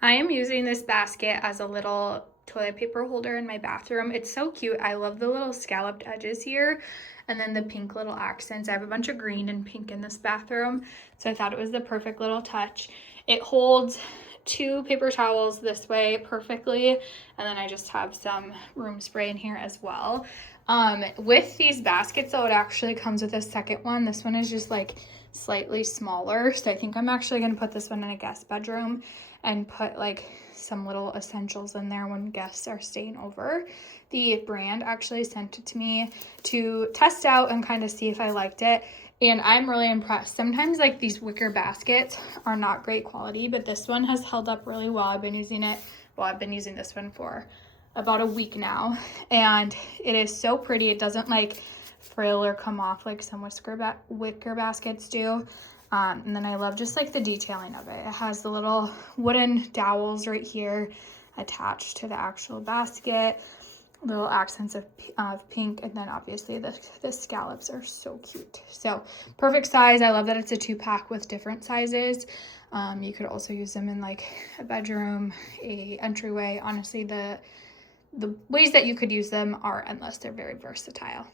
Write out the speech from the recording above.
I am using this basket as a little toilet paper holder in my bathroom. It's so cute. I love the little scalloped edges here and then the pink little accents. I have a bunch of green and pink in this bathroom, so I thought it was the perfect little touch. It holds 2 paper towels this way perfectly, and then I just have some room spray in here as well. With these baskets though, it actually comes with a second one. This one is just like slightly smaller, so I think I'm actually gonna put this one in a guest bedroom and put like some little essentials in there when guests are staying over. The brand actually sent it to me to test out and kind of see if I liked it, and I'm really impressed. Sometimes like these wicker baskets are not great quality, but this one has held up really well. I've been using this one for about a week now, and it is so pretty. It doesn't like frill or come off like some wicker baskets do. And then I love just like the detailing of it. It has the little wooden dowels right here attached to the actual basket, little accents of pink, and then obviously the scallops are so cute. So perfect size. I love that it's a 2-pack with different sizes. You could also use them in like a bedroom, a entryway. Honestly, the ways that you could use them are endless. They're very versatile.